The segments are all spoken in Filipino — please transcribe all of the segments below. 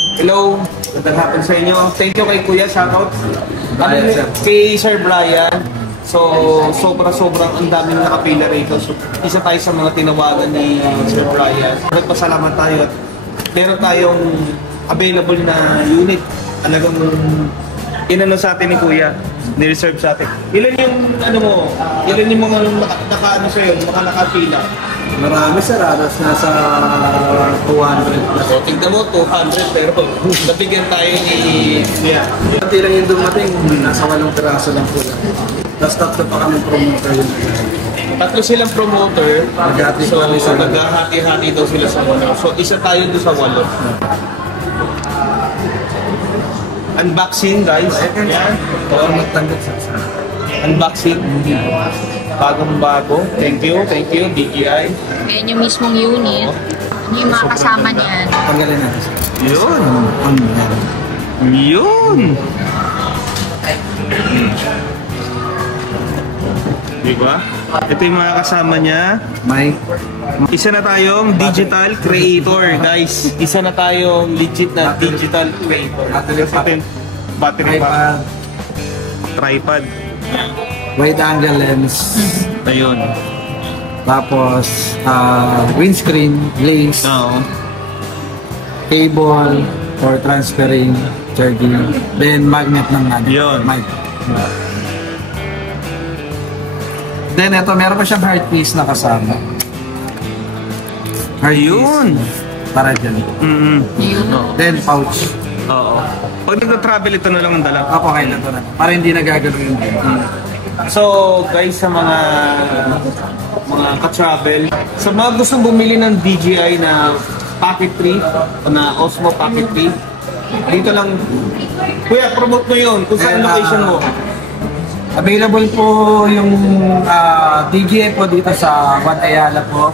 Hello, magandang hapon sa inyo. Thank you kay Kuya, shoutout. Kay Sir Brian. So, sobrang ang daming nakapila rito. So, isa tayo sa mga tinawagan ni Sir Brian. Nagpasalamat tayo at meron tayong available na unit. Talagang inano sa atin ni Kuya, ni-reserve sa atin. Ilan yung ilan yung mga naka-ano sa'yo, nakapila? Marami sir, aras nasa 200 plus. So, tignan mo, 200 pero nabigyan tayo ni Kuya. Pati lang yung dumating, nasa 8 piraso lang po lang. Tapos tatlo pa kami promoter yun. Tatlo silang promoter. Naghati So, kami sa naghahati-hati daw sila sa 8. So, isa tayo doon sa 8. Unboxing, guys. Yan. magtanggap sa Unboxing. Bagong-bago. Thank you, DJI. Ayan yung mismong unit. Ano yung mga kasama niyan? Panggalin natin sir. Yun. Yun. Diba? Ito yung mga kasama niya. May Isa na tayong digital creator, guys. Isa na tayong legit na digital creator. Battery pa. Tripod. wide angle lens. Ayun. Tapos windscreen, lace, Oo. cable for transferring, charging, then magnet ng Yun. mic. Then ito, meron pa siyang heart piece na kasama. Ayun. Para dyan. Yun. Then pouch. Oo. Pag nag-travel, ito na lang ang dala. Ako kaya na to na. Para hindi nagagano yung So, guys, sa mga ka-travel, sa mga gustong bumili ng DJI na Pocket 3 o na Osmo Pocket 3, dito lang. Kuya, promote mo yun. Kung saan location mo. Available po yung DJI po dito sa Juan Ayala po.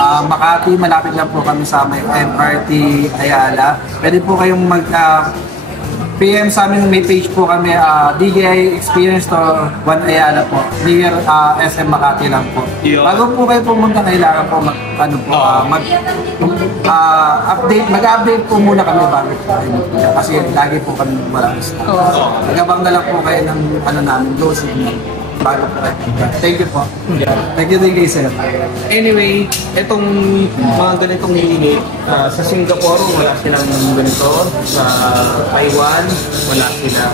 Makati, malapit lang po kami sa may MRT Ayala. Pwede po kayong PM sa amin, may page po kami, DJI Experience Store Juan Ayala po, near SM Makati lang po. Yo. Bago po kayo pumunta, kailangan po mag-update po muna kami bago po kayo magpunta. Kasi lagi po kami walang stock. Nagabang na lang po kayo ng namin, dosing bago po kayo. Thank you po. Thank you din kay sir. Anyway, itong mga ganitong unit, sa Singapore, wala silang ganito. Sa Taiwan, wala sila.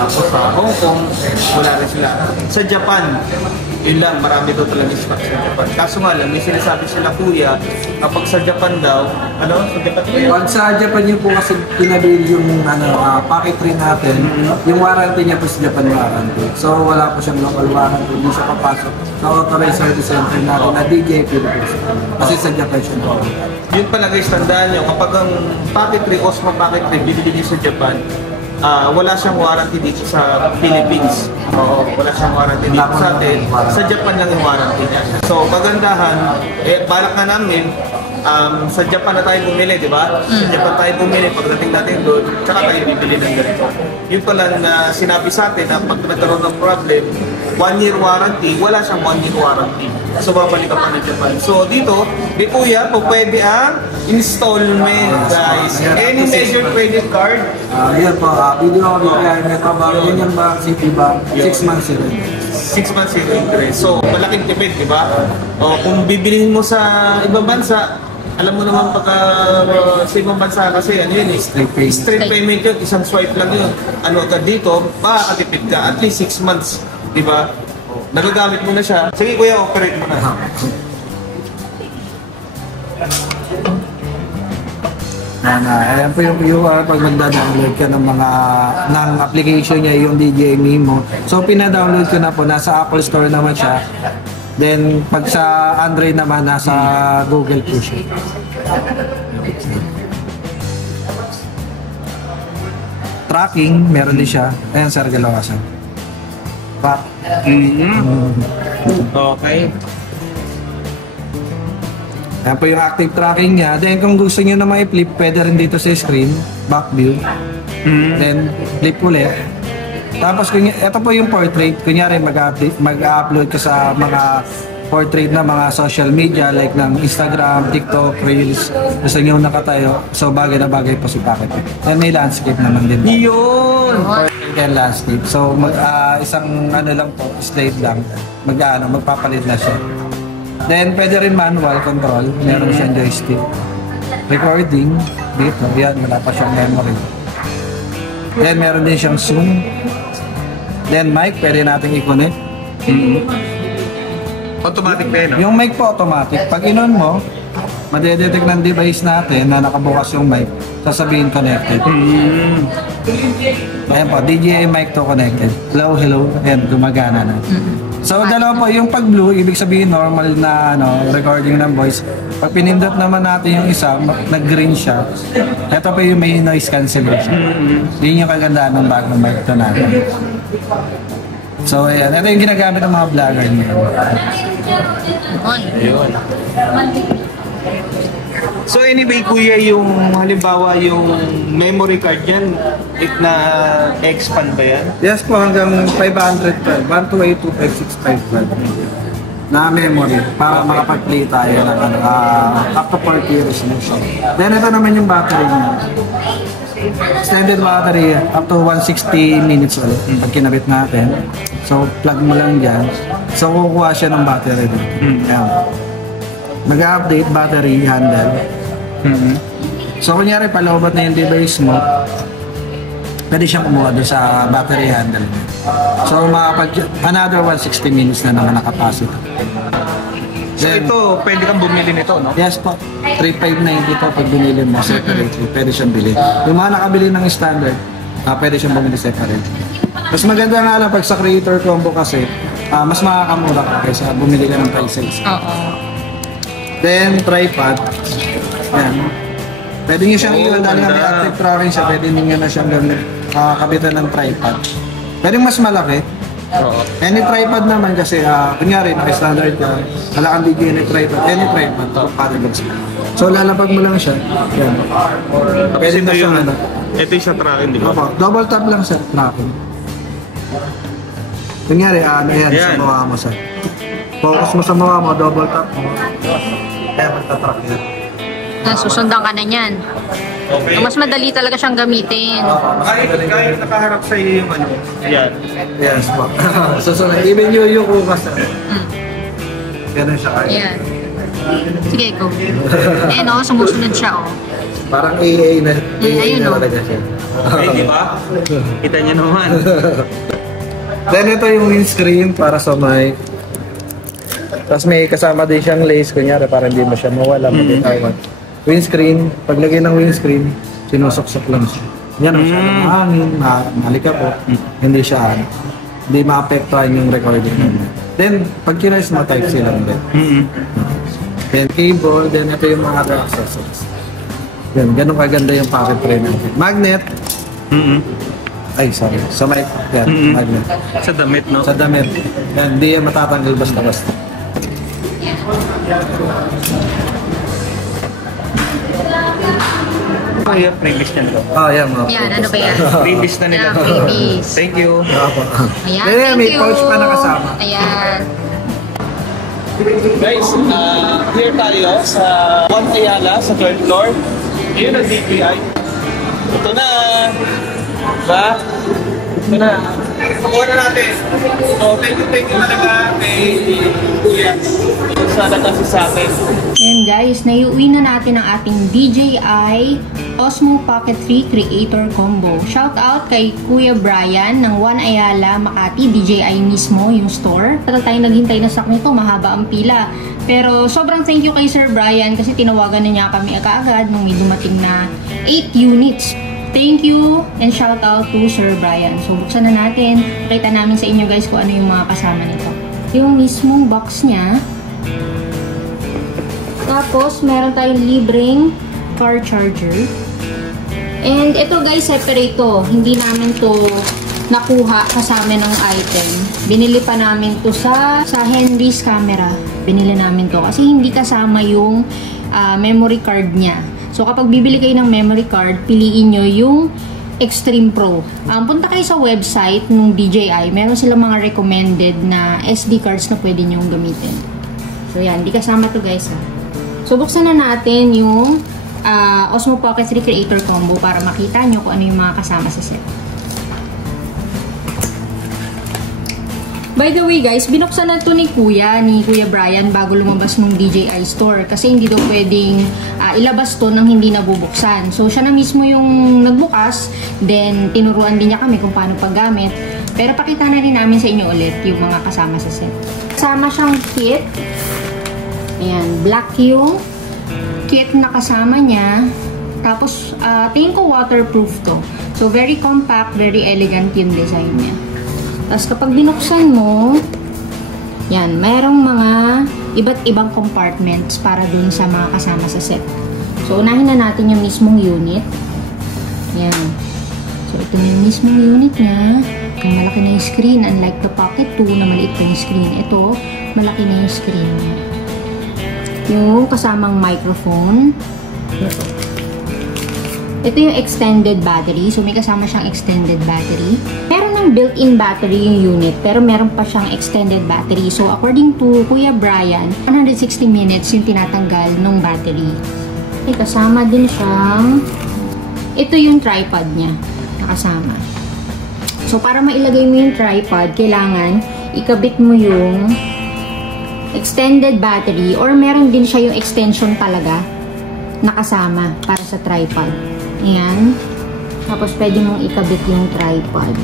Tapos sa Hong Kong, wala rin sila. Sa Japan, yun lang, marami doon talaga stock sa Japan. Kaso nga lang, may sinasabi sila kuya, kapag sa Japan daw, sa Japan ba yun? Pag sa Japan niyo po kasi pinabil yung Pocket 3 natin, yung warranty niya po sa Japan warranty. So wala po siyang local warranty, hindi siya papasok sa authorized service center natin na DJI Philippines. Kasi sa Japan siya po. Yun pala guys, tandaan nyo, kapag ang Pocket 3, Osmo Pocket 3, binili nyo sa Japan, wala siyang warranty dito sa Philippines. Oo, wala siyang warranty dito sa atin. Sa Japan lang yung warranty niya. So, kagandahan, balak na namin, sa Japan na tayo bumili, di ba? Sa Japan tayo bumili, pagdating natin doon, tsaka tayo bibili ng ganito. Yun pala na sinabi sa atin na pag nagkaroon ng problem, 1-year warranty, wala siyang 1-year warranty. So, babalik ka pa ng Japan. So, dito, di kuya, po pwede ang installment, guys. Any major credit card? Yan po, video ako kaya Metro Bank, yun yung City Bank, 6 months yun. 6 months zero interest. So, malaking tipid, di ba? O, kung bibilihin mo sa ibang bansa, alam mo naman pagka sa ibang bansa kasi ano yun eh, straight payment yun, isang swipe lang yun. Ano ka dito, makakatipid ka, at least 6 months, di ba? Nagagamit mo na siya. Sige kuya, operate mo na. Ayan po yung pag magda-download ka ng application niya, yung DJI Mimo. So pina-download ko na po, nasa Apple Store naman siya. Then pag sa Android naman, nasa Google po siya. Tracking, meron din siya. Ayan sir, galawa siya. Okay. Ayan po yung active tracking niya. Then kung gusto niyo na ma-flip, pwede rin dito sa screen, back view. Then flip ulit. Tapos ito po yung portrait. Kunyari mag-upload ka sa mga portrait na mga social media like ng Instagram, TikTok, Reels. Gusto nyo nakatayo. So bagay na bagay po si Pocket 3. Then may landscape naman din. Yun! Portrait and landscape. So isang ano lang po, slate lang. Magpapalit na siya. Then pwede rin manual control. Meron siyang joystick. Recording. Dito. Yan, wala pa siyang memory. Then meron din siyang zoom. Then mic, pwede natin i-connect. Automatic pa yun, no? Yung mic po automatic. Pag inon mo, madedetect ng device natin na nakabukas yung mic. Sasabihin connected. Ayan po, DJI mic to connected. Hello, hello. Ayan, gumagana na. So dalawa po, yung pag blue, ibig sabihin normal na recording ng voice. Pag pinindot naman natin yung isa, nag-green siya. Ito pa yung may noise cancellation. Yun yung kagandahan ng bagong mic to natin. So ayan, ito yung ginagamit ng mga vlogger niya. Ayun. So anyway, kuya, yung halimbawa yung memory card yan, na-expand ba yan? Yes po, hanggang 512, 128, 256, 512 na memory para makapag-play tayo ng up to 40 resolution. Then ito naman yung battery niya. Extended battery up to 160 minutes ulit pag kinabit natin. So plug mo lang dyan. So kukuha siya ng battery dito. Mag-update battery handle. So kunyari paloobat na yung device mo, pwede siyang kumuha doon sa battery handle. So another 160 minutes na naman nakapasok. So ito, pwede kang bumili nito, no? Yes po, 3,590 po pag binili mo separately, pwede siyang bilhin. Yung mga nakabili ng standard, pwede siyang bumili separate. Mas maganda nga lang pag sa creator combo kasi, mas makakamura ka kaysa bumili ka ng price size. Oo. Then tripod, yan. Pwede nyo siyang iwan dahil nga may active tracking siya, pwede nyo na siyang kabitan ng tripod. Pwede mas malaki. Any tripod naman kasi, kunyari, naka-standard ka, wala kang DJI tripod, any tripod, compatible siya. So lalapag mo lang siya, yan. Pwede na siyang ano. Ito yung sa tracking, di ba? Opo, double tap lang sa tracking. Kunyari, yan, sa mukha mo sa. Focus mo sa mukha mo, double tap mo. Kaya magtatrack yan. Susundan ka na niyan. Okay. Mas madali talaga siyang gamitin. Kahit nakaharap sa iyo yung ano. Yan. Yes po. Susunod, even yung kukas na. Ganun siya kaya. Ayan. Sige, go. Ayan o, sumusunod siya o. Parang AA na. Ayun, na no? talaga siya. Okay, di ba? Kita niyo naman. Then ito yung windscreen para sa mic. Tapos may kasama din siyang lace, kunyari para hindi mo siya mawala, mabitawan. Windscreen, paglagay ng windscreen, sinusok-sok lang siya. Yan ang siya ng hangin, malika po. Hindi siya, hindi maapektuhan yung recording namin. Then, pag kinais mo, Type-C lang din. Then cable, then ito yung mga other accessories. Yan, ganun kaganda yung pocket tray natin. Magnet. Ay, sorry. Sa mic, yan, magnet. Sa damit, no? Sa damit. Yan, hindi yan matatanggal basta-basta. Kaya previous niya nito. Yan mga. Yan, ano ba yan? Previous na nila. Yan, freebies. Thank you. Ayan, Then, thank may you. pouch pa na kasama. Ayan. Guys, here tayo sa One Ayala, sa 3rd floor. Yun ang DPI. Ito na. Diba? Ito na. Pakuha na natin. So, thank you talaga kay Kuya. Sa nagkasi sa akin. Ayan guys, naiuwi na natin ang ating DJI Osmo Pocket 3 Creator Combo. Shout out kay Kuya Brian ng One Ayala, Makati, DJI mismo yung store. Tagal tayo naghintay na sa nito, mahaba ang pila. Pero sobrang thank you kay Sir Brian kasi tinawagan na niya kami agad nung may dumating na 8 units. Thank you and shout out to Sir Brian. So buksan na natin. Pakita namin sa inyo guys kung ano yung mga kasama nito. Yung mismong box niya. Tapos meron tayong libreng car charger. And ito guys, separate to. Hindi namin to nakuha kasama ng item. Binili pa namin to sa Henry's camera. Binili namin to kasi hindi kasama yung memory card niya. So kapag bibili kayo ng memory card, piliin nyo yung Extreme Pro. Punta kayo sa website ng DJI. Meron silang mga recommended na SD cards na pwede nyong gamitin. So, yan. Di kasama to guys, ha. So, buksan na natin yung Osmo Pocket 3 Creator Combo para makita nyo kung ano yung mga kasama sa set. By the way guys, binuksan na to ni Kuya Brian bago lumabas ng DJI store kasi hindi daw pwedeng ilabas to nang hindi nabubuksan. So siya na mismo yung nagbukas, then tinuruan din niya kami kung paano paggamit. Pero pakita na rin namin sa inyo ulit yung mga kasama sa set. Kasama siyang kit. Ayan, black yung kit na kasama niya. Tapos tingin ko waterproof to. So very compact, very elegant yung design niya. Tapos kapag binuksan mo, yan, mayroong mga iba't ibang compartments para dun sa mga kasama sa set. So, unahin na natin yung mismong unit. Yan. So, ito yung mismong unit niya. Yung malaki na yung screen, unlike the Pocket 2 na maliit pa yung screen. Ito, malaki na yung screen niya. Yung kasamang microphone. Ito yung extended battery. So, may kasama siyang extended battery. Meron ng built-in battery yung unit, pero meron pa siyang extended battery. So, according to Kuya Brian, 160 minutes yung tinatanggal ng battery. Okay, kasama din siyang, ito yung tripod niya, nakasama. So, para mailagay mo yung tripod, kailangan ikabit mo yung extended battery or meron din siya yung extension talaga nakasama para sa tripod. Ayan. Tapos, pwede mong ikabit yung tripod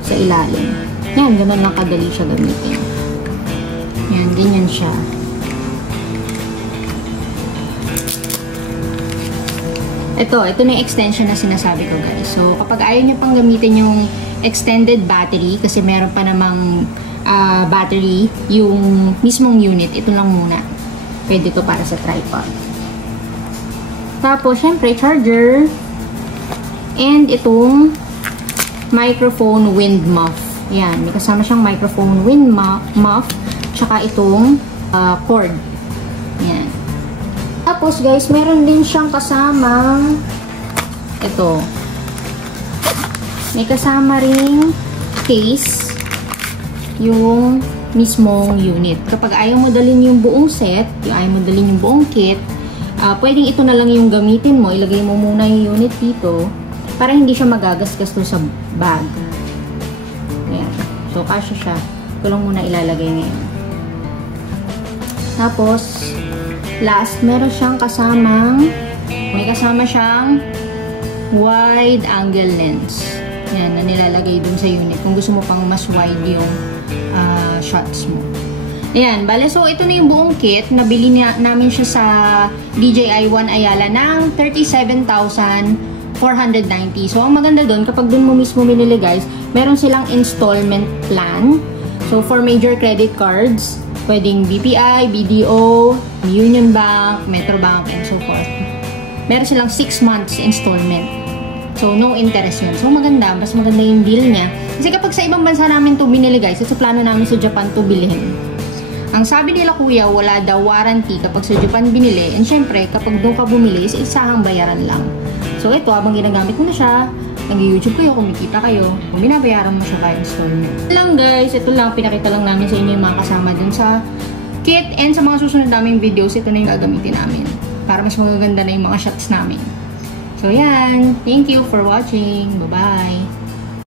sa ilalim. Yan, ganun lang kadali siya gamitin. Yan, ganyan siya. Ito na yung extension na sinasabi ko guys. So, kapag ayaw nyo pang gamitin yung extended battery, kasi meron pa namang battery, yung mismong unit, ito lang muna. Pwede to para sa tripod. Tapos, syempre, charger. And itong microphone wind muff. Yan, may kasama siyang microphone wind muff. Tsaka itong cord. Yan. Tapos, guys, meron din siyang kasamang ito. May kasama ring case yung mismong unit. Kapag ayaw mo dalhin yung buong set, ayaw mo dalhin yung buong kit, pwedeng ito na lang yung gamitin mo. Ilagay mo muna yung unit dito para hindi siya magagasgas sa bag. Ayan. So, kasya siya. Ito lang muna ilalagay ngayon. Tapos, last, meron siyang may kasama siyang wide angle lens. Ayan, na nilalagay dun sa unit. Kung gusto mo pang mas wide yung shots mo. Ayan, bale, so ito na yung buong kit. Nabili namin siya sa DJI One Ayala ng 37,490. So, ang maganda doon, kapag doon mo mismo binili guys, meron silang installment plan. So, for major credit cards, pwedeng BPI, BDO, Union Bank, Metro Bank, and so forth. Meron silang 6 months installment. So, no interest yun. So, maganda. Mas maganda yung deal niya. Kasi kapag sa ibang bansa namin to binili guys, sa plano namin sa Japan to bilhin. Ang sabi nila kuya, wala daw warranty kapag sa Japan binili. And syempre, kapag doon ka bumili, is isahang bayaran lang. So ito, habang ginagamit mo na siya, nag-YouTube kayo, kumikita kayo, kung binabayaran mo siya by installment. Ito lang guys, ito lang, pinakita lang namin sa inyo yung mga kasama dun sa kit. And sa mga susunod naming videos, ito na yung gagamitin namin. Para mas magaganda na yung mga shots namin. So yan, thank you for watching. Bye-bye!